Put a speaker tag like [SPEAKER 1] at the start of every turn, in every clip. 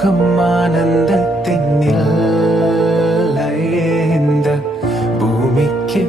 [SPEAKER 1] பூலோகம் ஆனந்தத்தின் எல்லையே இந்த பூமிக்கு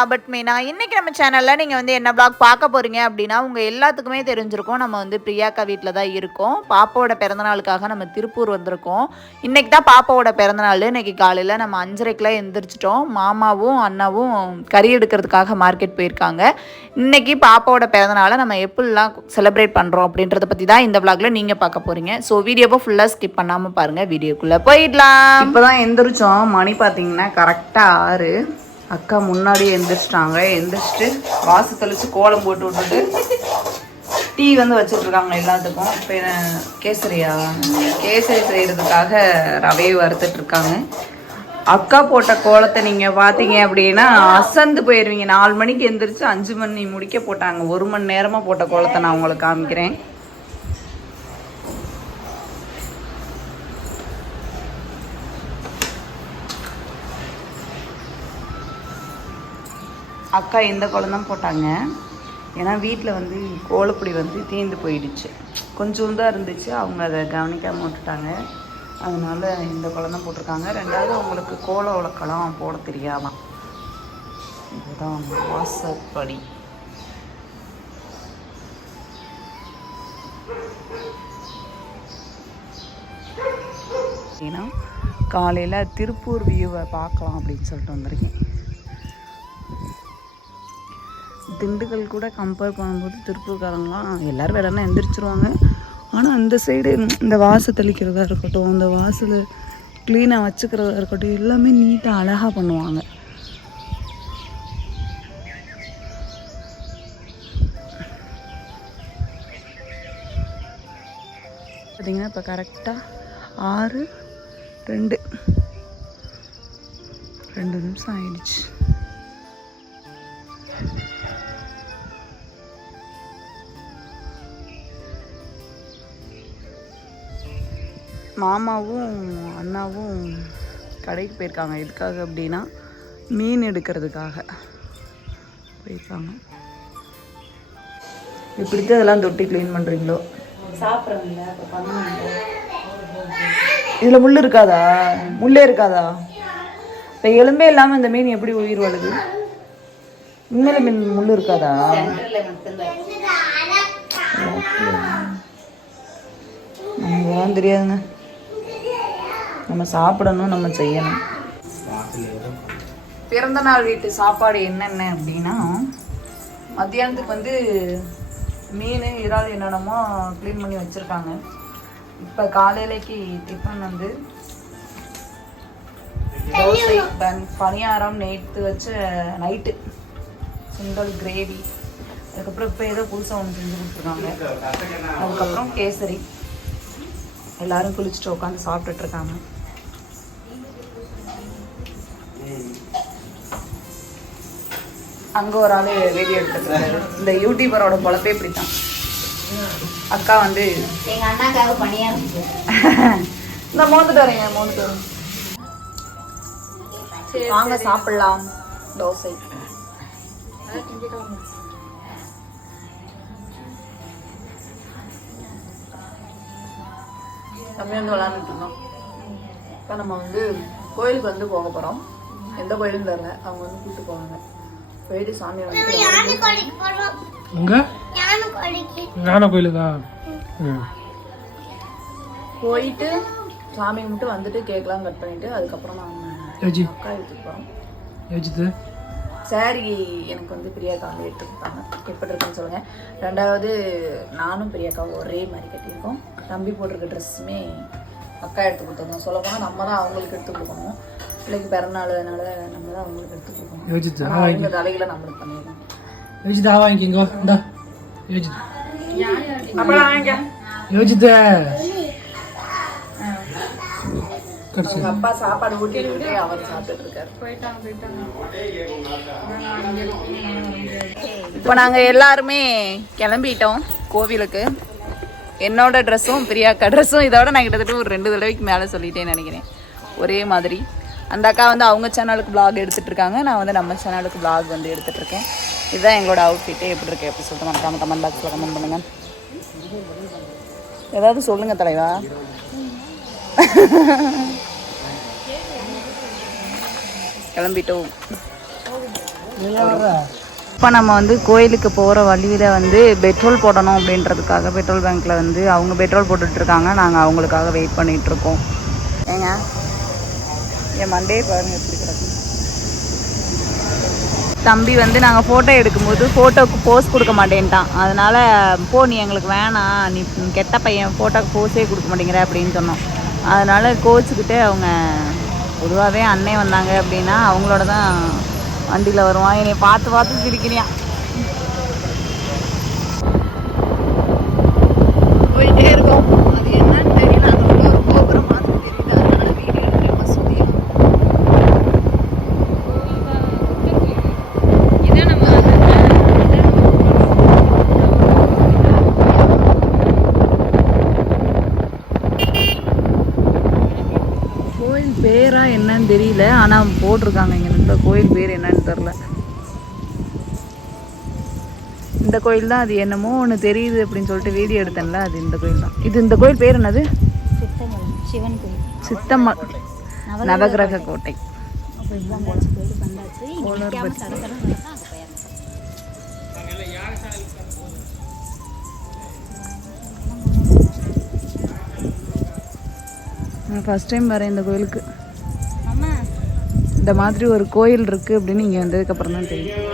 [SPEAKER 2] ராபர்ட் மீனா இன்றைக்கி நம்ம சேனலில் நீங்கள் வந்து என்ன ப்ளாக் பார்க்க போகிறீங்க அப்படின்னா உங்கள் எல்லாத்துக்குமே தெரிஞ்சிருக்கும். நம்ம வந்து பிரியாக்கா வீட்டில் தான் இருக்கோம். பாப்பாவோட பிறந்தநாளுக்காக நம்ம திருப்பூர் வந்திருக்கோம். இன்றைக்கி தான் பாப்பாவோட பிறந்தநாள் இன்னைக்கு காலையில் நம்ம அஞ்சரைக்கெலாம் எந்திரிச்சிட்டோம். மாமாவும் அண்ணாவும் கறி எடுக்கிறதுக்காக மார்க்கெட் போயிருக்காங்க. இன்றைக்கி பாப்பாவோட பிறந்தநாளை நம்ம எப்படிலாம் செலிப்ரேட் பண்ணுறோம் அப்படின்றத பற்றி தான் இந்த vlogல நீங்கள் பார்க்க போகிறீங்க ஸோ வீடியோவை ஃபுல்லாக ஸ்கிப் பண்ணாமல் பாருங்கள் வீடியோக்குள்ளே போயிடலாம். இப்போ தான் எந்திரிச்சோம். மணி பார்த்தீங்கன்னா கரெக்டாக ஆறு. அக்கா முன்னாடியே எந்திரிச்சிட்டாங்க. எந்திரிச்சிட்டு வாசு தெளித்து கோலம் போட்டு விட்டுட்டு டீ வந்து வச்சுட்ருக்காங்க எல்லாத்துக்கும். இப்போ என்ன கேசரியா? கேசரி செய்கிறதுக்காக ரவையை வறுத்துட்டு இருக்காங்க. அக்கா போட்ட கோலத்தை நீங்கள் பார்த்தீங்க அப்படின்னா அசந்து போயிடுவீங்க நாலு மணிக்கு எந்திரிச்சு அஞ்சு மணி முடிக்க போட்டாங்க. ஒரு மணி நேரமாக போட்ட கோலத்தை நான் உங்களுக்கு காமிக்கிறேன். அக்கா இந்த கோலம் தான் போட்டாங்க. ஏன்னா வீட்டில் வந்து கோலப்பொடி வந்து தீர்ந்து போயிடுச்சு. கொஞ்சம் தான் இருந்துச்சு. அவங்க அதை கவனிக்காமல் விட்டுட்டாங்க. அதனால் இந்த கோலம் தான் போட்டிருக்காங்க. ரெண்டாவது அவங்களுக்கு கோல உலக்கெல்லாம் போட தெரியாதான். இதுதான் வாசப்படி ஏன்னா காலையில் திருப்பூர் வியூவை பார்க்கலாம் அப்படின்னு சொல்லிட்டு வந்திருக்கேன். திண்டுக்கல் கூட கம்பேர் பண்ணும்போது திருப்பூர்காரங்களாம் எல்லோரும் வேலைன்னா எந்திரிச்சிருவாங்க. ஆனால் அந்த சைடு இந்த வாசல் தெளிக்கிறதா இருக்கட்டும் இந்த வாசல் க்ளீனாக வச்சுக்கிறதா இருக்கட்டும் எல்லாமே நீட்டாக அழகாக பண்ணுவாங்க. பார்த்தீங்கன்னா இப்போ கரெக்டாக ஆறு ரெண்டு. ரெண்டு நிமிஷம் ஆயிடுச்சு. மாமாவும் அண்ணாவும் கடைக்கு போயிருக்காங்க. எதுக்காக அப்படின்னா மீன் எடுக்கிறதுக்காக போயிருக்காங்க. இப்படித்தான் இதெல்லாம் தொட்டி க்ளீன் பண்ணுறீங்களோ இதில் முள் இருக்காதா? முள்ளே இருக்காதா? இப்போ எலும்பே இல்லாமல் இந்த மீன் எப்படி உயிர் வாழுது? உண்மையில மீன் முள் இருக்காதா? நமக்குலாம் தெரியாதுங்க. நம்ம சாப்பிடணும் நம்ம செய்யணும். பிறந்த நாள் வீட்டு சாப்பாடு என்னென்ன அப்படின்னா மத்தியானத்துக்கு வந்து மீன் இறால் என்னென்னமோ க்ளீன் பண்ணி வச்சுருக்காங்க. இப்போ காலையிலக்கு டிஃபன் வந்து தோசை பன் பணியாரம் நேற்று வச்ச நைட்டு சுண்டல் கிரேவி அதுக்கப்புறம் இப்போ ஏதோ புதுசாக ஒன்று செஞ்சு கொடுத்துருக்காங்க. அதுக்கப்புறம் கேசரி. எல்லாரும் குளிச்சுட்டு உட்காந்து சாப்பிட்டுட்டு அங்க ஒரு ஆளு வீடியோ எடுத்துட்டு இருக்காரு இந்த யூடியூபரோட பொழப்பே இப்படித்தான். அக்கா வந்து
[SPEAKER 3] எங்க அண்ணாக்காக பணியா இருந்துச்சு
[SPEAKER 2] இந்த மோந்துட்டு வரீங்க மோந்துட்டு வரேன் வாங்க சாப்பிடலாம். தோசை. தம்பி வந்து விளாண்டுட்டு இருந்தோம். இப்போ நம்ம வந்து கோயிலுக்கு வந்து போக போகிறோம் எந்த கோயிலும் தெரியல. அவங்க வந்து கூப்பிட்டு போவாங்க. போயிட்டு சாமி வந்து
[SPEAKER 4] உங்க ஞான கோயிலுக்கா
[SPEAKER 2] போயிட்டு சாமி கும்பிட்டு வந்துட்டு கேக்லாம் கட் பண்ணிட்டு அதுக்கப்புறம் நான் அக்கா எடுத்துட்டு போகிறோம்
[SPEAKER 4] ஏஜித்து?
[SPEAKER 2] saree எனக்கு வந்து பிரியாக்கா வந்து எடுத்து கொடுத்தாங்க எப்படி இருக்குன்னு சொல்லுங்கள் ரெண்டாவது நானும் பிரியாக்காவும் ஒரே மாதிரி கட்டியிருக்கோம். தம்பி போட்டிருக்க ட்ரெஸ்ஸுமே அக்கா எடுத்து கொடுத்தோம் சொல்ல போனால் நம்ம தான் அவங்களுக்கு எடுத்து கொடுக்கணும். பிள்ளைக்கு பிறநாள் அதனால நம்ம தான் அவங்களுக்கு எடுத்து கொடுக்கணும்
[SPEAKER 4] யோசிச்சு
[SPEAKER 2] ஆனா அவங்க தலைகளை நம்மளுக்கு பண்ணிடுவோம்
[SPEAKER 4] யோசித்து ஆ வாங்கிக்கோங்க. இந்தா யோசித்து
[SPEAKER 2] அப்புறம் வாங்க. அவங்க அப்பா சாப்பாடு ஊட்டி விட்டு அவர் சாப்பிட்டுட்டு இருக்காரு. இப்போ நாங்கள் எல்லாருமே கிளம்பிட்டோம் கோவிலுக்கு. என்னோட ட்ரெஸ்ஸும் பிரியாக்கா ட்ரெஸ்ஸும் இதோட நான் கிட்டத்தட்ட ஒரு ரெண்டு தடவைக்கு மேலே சொல்லிட்டேன்னு நினைக்கிறேன். ஒரே மாதிரி. அந்த அக்கா வந்து அவங்க சேனலுக்கு பிளாக் எடுத்துட்டு இருக்காங்க நான் வந்து நம்ம சேனலுக்கு பிளாக் வந்து எடுத்துட்டு இருக்கேன் இதுதான் எங்களோட அவுட்ஃபிட்டு எப்படி இருக்கு எப்படி சொல்லிட்டு மறக்காம கமெண்ட் பாக்ஸில் கமெண்ட் பண்ணுங்க. ஏதாவது சொல்லுங்க தலைவா. கிளம்பிட்டோம். இப்போ நம்ம வந்து கோயிலுக்கு போகிற வழியில் வந்து பெட்ரோல் போடணும் அப்படின்றதுக்காக பெட்ரோல் பேங்க்கில் வந்து அவங்க பெட்ரோல் போட்டுட்ருக்காங்க நாங்கள் அவங்களுக்காக வெயிட் பண்ணிகிட்ருக்கோம் ஏங்க? என் மண்டே பாருங்க எப்படி கிடக்கு. தம்பி வந்து நாங்கள் ஃபோட்டோ எடுக்கும்போது ஃபோட்டோவுக்கு போஸ் கொடுக்க மாட்டேன்ட்டான். அதனால் போ நீ எங்களுக்கு வேணாம். நீ கெட்ட பையன் ஃபோட்டோக்கு போஸே கொடுக்க மாட்டேங்கிற அப்படின்னு சொன்னோம். அதனால் கோச்சுக்கிட்டு அவங்க பொதுவாகவே அண்ணே வந்தாங்க அப்படின்னா அவங்களோட தான் வண்டியில் வருவான். என்னை பார்த்து பார்த்து சிரிக்கிறியான் போயிட்டே இருக்கோம் அது என்னன்னு தெரியல அது உள்ள ஒரு கோபுரம் மாதிரி தெரியுது அதனால வீடியோ எடுக்கிறேன் மசூதி கோயில் பேரா என்னன்னு ஆனால் போட்டிருக்காங்க. இங்கே இந்த கோயில் பேர் என்னன்னு தெரில இந்த கோயில் தான் அது என்னமோ ஒன்று தெரியுது அப்படின்னு சொல்லிட்டு வீடியோ எடுத்தேன்ல அது இந்த கோயில் தான். இது இந்த கோயில் பேர் என்னது?
[SPEAKER 3] சிவன் கோயில்.
[SPEAKER 2] சித்தம்ம நவகிரக கோட்டை. ஃபர்ஸ்ட் டைம் வரேன் இந்த கோயிலுக்கு. இந்த மாதிரி ஒரு கோயில் இருக்கு அப்படின்னு இங்கே வந்ததுக்கப்புறம் தான் தெரியும்.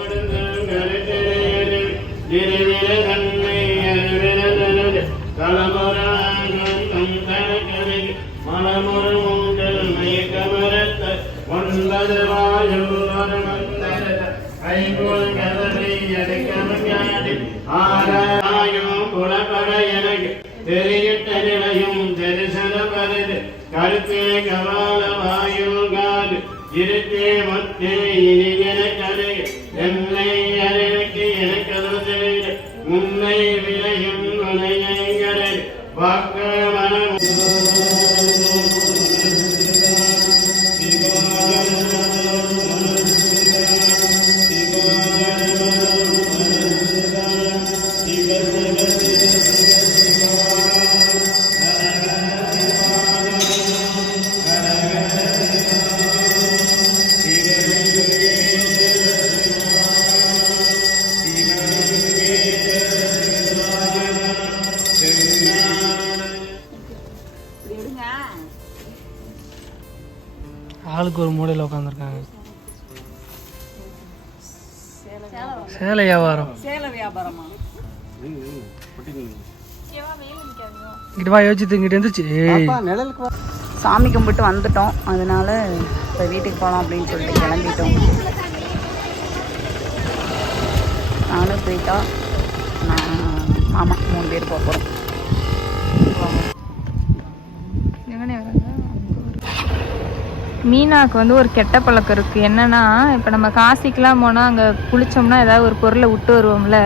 [SPEAKER 5] ஒன்பது வாயும் ஐங்கோல் கதவை எடுக்கமஞாடி ஆராயும் புலப்பட எனக்கு தெரியிட்ட நிலையும் தரிசன வருது கருத்தே கவ
[SPEAKER 4] ஆளுக்கு ஒரு மூலையில் உட்காந்துருக்காங்க சேலை வியாபாரம்
[SPEAKER 2] சேலை வியாபாரமா?
[SPEAKER 4] இங்கிட்டு வா யோசித்து இங்கிட்டு இருந்துச்சு
[SPEAKER 2] சாமி கும்பிட்டு வந்துட்டோம். அதனால இப்போ வீட்டுக்கு போகலாம் அப்படின்னு சொல்லிட்டு கிளம்பிட்டோம். நானும் பிரீதா நான் மாமா மூணு பேர் போக போகிறோம்
[SPEAKER 6] மீனாக்கு வந்து ஒரு கெட்ட பழக்கம் இருக்குது என்னன்னா இப்போ நம்ம காசிக்கெலாம் போனால் அங்கே குளித்தோம்னா ஏதாவது ஒரு பொருளை விட்டு வருவோம்ல.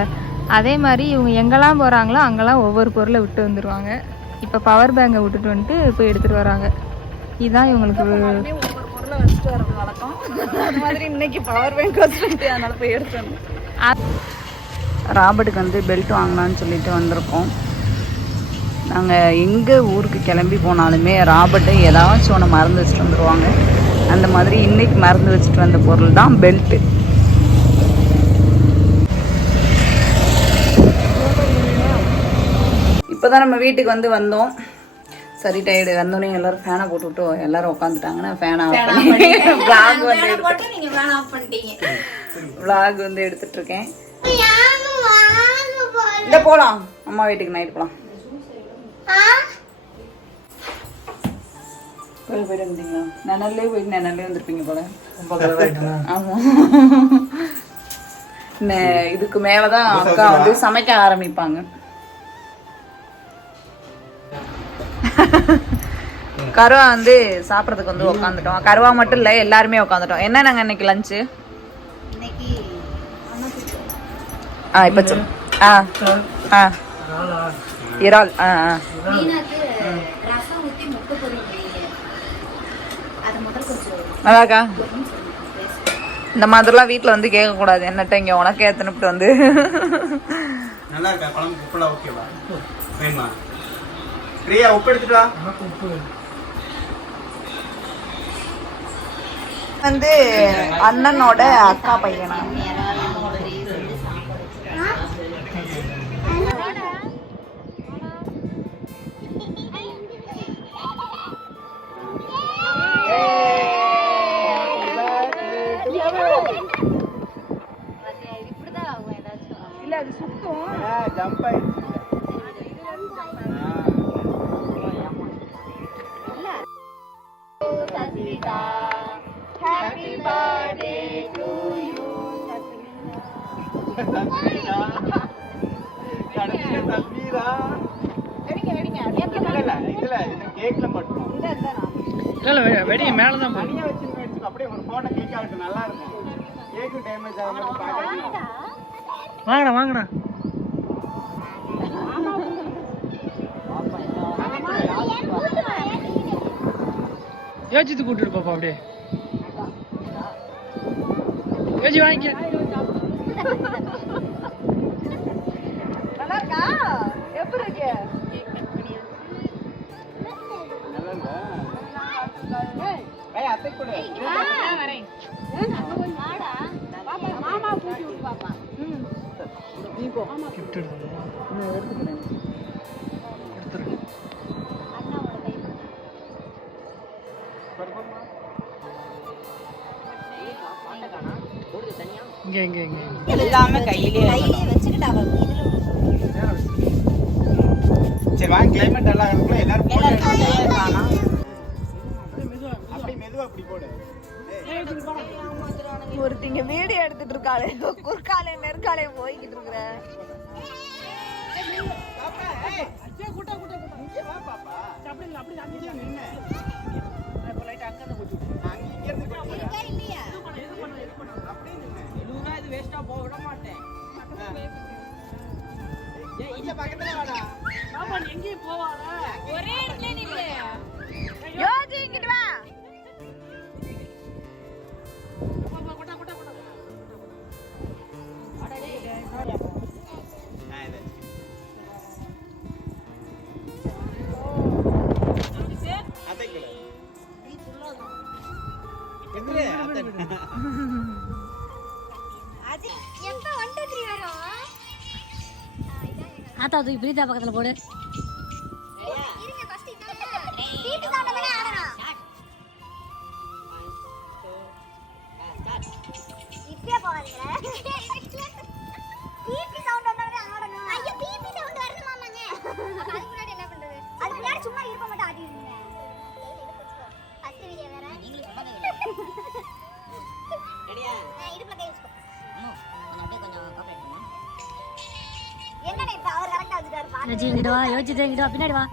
[SPEAKER 6] அதே மாதிரி இவங்க எங்கெல்லாம் போகிறாங்களோ அங்கெல்லாம் ஒவ்வொரு பொருளை விட்டு வந்துடுவாங்க இப்போ பவர் பேங்கை விட்டுட்டு வந்துட்டு போய் எடுத்துகிட்டு வராங்க. இதுதான் இவங்களுக்கு
[SPEAKER 2] ஒவ்வொரு பொருளை வச்சுட்டு வரது வழக்கம். அது மாதிரி இன்னைக்கு பவர் பேங்க் வச்சுட்டு அதனால போய் எடுத்துட்டு ராபர்ட்டுக்கு வந்து பெல்ட் வாங்கலாம்னு சொல்லிட்டு வந்திருக்கோம். நாங்கள் எங்கே ஊருக்கு கிளம்பி போனாலுமே ராபர்ட்டை ஏதாச்சும் ஒன்று மறந்து வச்சுட்டு வந்துடுவாங்க அந்த மாதிரி இன்னைக்கு மறந்து வச்சுட்டு வந்த பொருள் தான் பெல்ட்டு. இப்போ தான் நம்ம வீட்டுக்கு வந்து வந்தோம். சரி டயர்டு வந்தோடனே எல்லாரும் ஃபேனை போட்டுவிட்டு எல்லாரும் உட்காந்துட்டாங்கன்னா ஃபேனை ஆஃப் பண்ணி vlog வந்து விலாக் வந்து எடுத்துட்டு இருக்கேன். இல்ல போலாம். அம்மா வீட்டுக்கு நைட் போலாம். கோயில் போயிட்டு வந்தீங்களா? நனல்லே போயிட்டு நனல்லே வந்திருப்பீங்க போல.
[SPEAKER 4] ரொம்ப கலவாயிட்டா
[SPEAKER 2] ஆமா. நே- இதுக்கு மேலதான் அக்கா வந்து சமைக்க ஆரம்பிப்பாங்க. கருவா வந்து சாப்பிட்றதுக்கு வந்து உட்காந்துட்டோம் கருவா மட்டும் இல்லை எல்லாருமே உட்காந்துட்டோம் என்ன நாங்கள் இன்னைக்கு லஞ்சு ஆ இப்போ சொல். ஆ. ஆ. இறால் ஆ ஆ. நல்லாக்கா இந்த மாதிரிலாம் வீட்டில் வந்து கேட்கக்கூடாது. என்னட்ட இங்கே உனக்கு ஏத்தனுப்பிட்டு வந்து?
[SPEAKER 7] நல்லா இருக்கா குழம்பு உப்புலாம் ஓகேவா வேணுமா? பிரியா உப்பு எடுத்துட்டு
[SPEAKER 2] வந்து அண்ணனோட அக்கா பையனா?
[SPEAKER 7] ஜம்ப் ஆயிடுச்சு. கேக்கு டேமேஜ் ஆகாம.
[SPEAKER 4] வாங்கடா வாங்கடா யோசித்து கூட்டிட்டு பாப்பா அப்படியே. யோசி வாங்கிக்க.
[SPEAKER 7] ஏய் அத்தை கூட.
[SPEAKER 4] கிஃப்ட் எடுத்துரு எடுத்துரு இங்க இங்க இங்க.
[SPEAKER 2] எல்லாமே கையிலே
[SPEAKER 7] சரி வாங்க கிளைமேட் நல்லா இருக்கும் எல்லாரும்
[SPEAKER 2] எடுத்துட்டு இருக்காளே குறுக்காலே நெருக்காலே போய்கிட்டு இருக்கிற. யோசி இங்கிட்டு வா.
[SPEAKER 8] ಮಾತಾಡೋದು ಇಬ್ಬರಿದ್ದ ಪಕ್ಕದಲ್ಲಿ ಬೋಡೆ பாத்து
[SPEAKER 9] யோசிச்சு இங்கிட்டு வா யோசிச்சு இங்கிட்டு வா பின்னாடி வா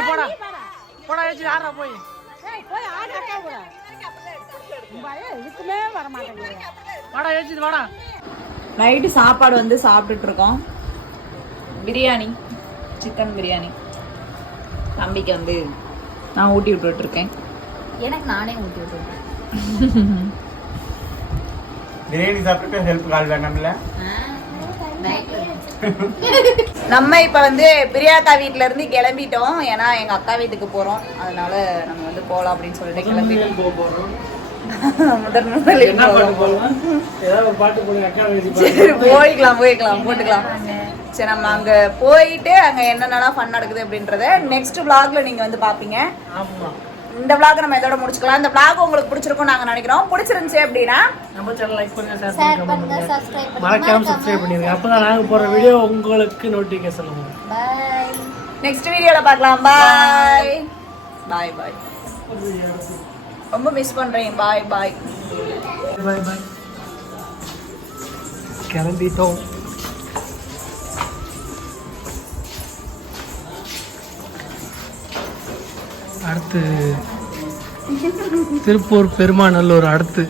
[SPEAKER 4] யோசிச்சு போடா. போடா. யோசிச்சு ஆடுறா போய். வாடா யோசிச்சு வாடா.
[SPEAKER 2] நைட்டு சாப்பாடு வந்து சாப்பிட்டுட்டு இருக்கோம் பிரியாணி சிக்கன் பிரியாணி. தம்பிக்கு வந்து நான் ஊட்டி விட்டுட்டு இருக்கேன்
[SPEAKER 3] எனக்கு நானே ஊட்டி விட்டுருக்கேன்
[SPEAKER 7] பிரியாணி சாப்பிட்டு ஹெல்ப் கால் வேண்டாம்ல
[SPEAKER 2] நம்ம இப்ப வந்து பிரியாக்கா வீட்ல இருந்து கிளம்பிட்டோம். ஏன்னா எங்க அக்கா வீட்டுக்கு போறோம். அதனால நம்ம வந்து போலாம் அப்படின்னு சொல்லிட்டு கிளம்பிட்டோம். முதல் முதலில் போகலாம்.
[SPEAKER 4] ஏதாவது ஒரு பாட்டு போடுங்க அக்கா வயசு
[SPEAKER 2] சரி போய்க்கலாம் போய்க்கலாம் போட்டுக்கலாம். சரி நம்ம அங்க போயிட்டு அங்க என்னென்னலாம் ஃபன் நடக்குது அப்படின்றத நெக்ஸ்ட் vlogல நீங்க வந்து பாப்பீங்க.
[SPEAKER 4] ஆமா.
[SPEAKER 2] இந்த vlog நம்ம இதோட முடிச்சுக்கலாம். இந்த vlog உங்களுக்கு பிடிச்சிருக்கும் நாங்க நினைக்கிறோம். பிடிச்சிருந்துச்சு அப்படின்னா
[SPEAKER 4] நம்ம சேனல் லைக் பண்ணுங்க ஷேர்
[SPEAKER 9] ஷேர்
[SPEAKER 4] பண்ணுங்க
[SPEAKER 9] பண்ணுங்க சப்ஸ்கிரைப் பண்ணுங்க.
[SPEAKER 4] மறக்காம சப்ஸ்கிரைப் பண்ணிருங்க அப்பதான் நாங்க போற வீடியோ உங்களுக்கு நோட்டிபிகேஷன் வரும்.
[SPEAKER 9] பாய்
[SPEAKER 2] நெக்ஸ்ட் வீடியோல பார்க்கலாம். பாய் பாய் பாய் ரொம்ப மிஸ் பண்றேன் பாய் பாய்
[SPEAKER 4] பாய் பாய் கிளம்பிட்டோம். அடுத்து திருப்பூர் பெருமாநல்லூர் அடுத்து